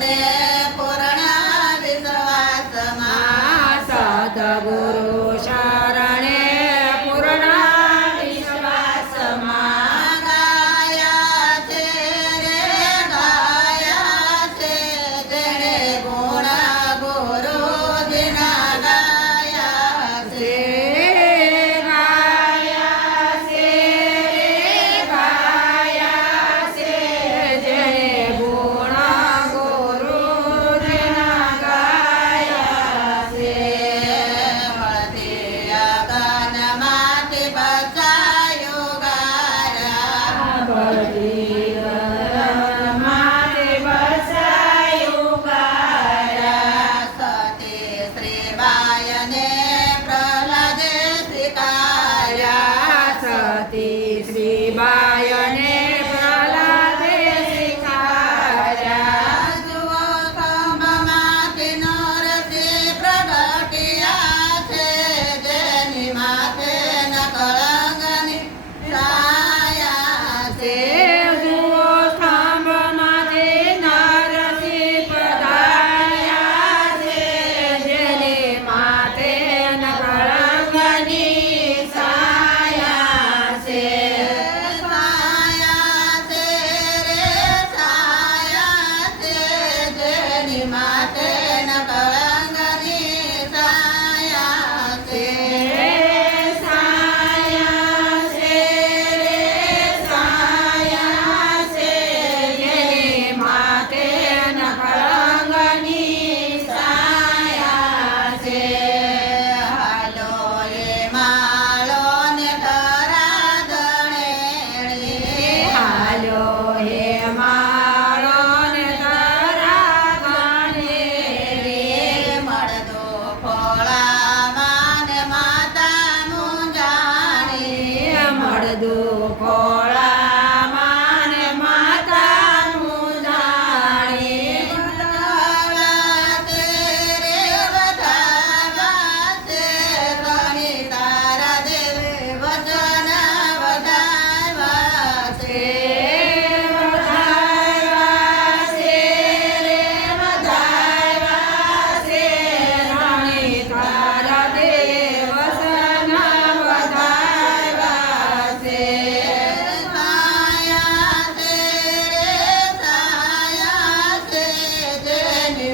Yeah. then Amen.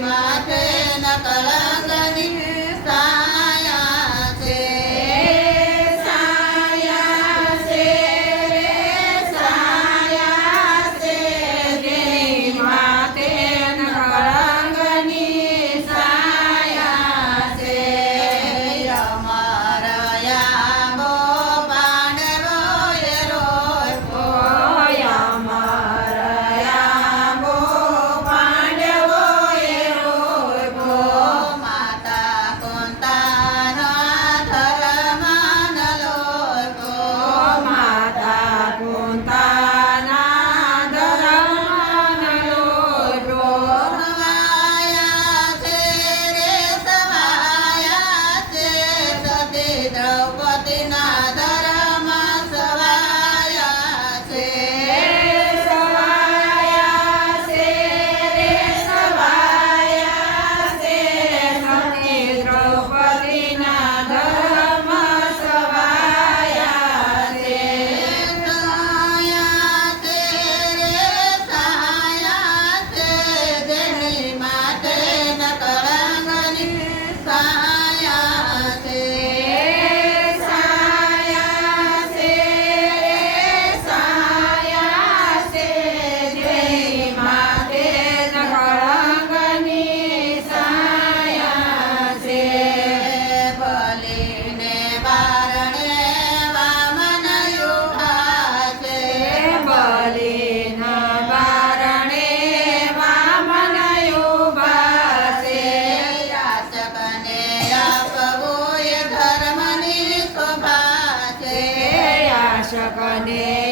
Mate I got it.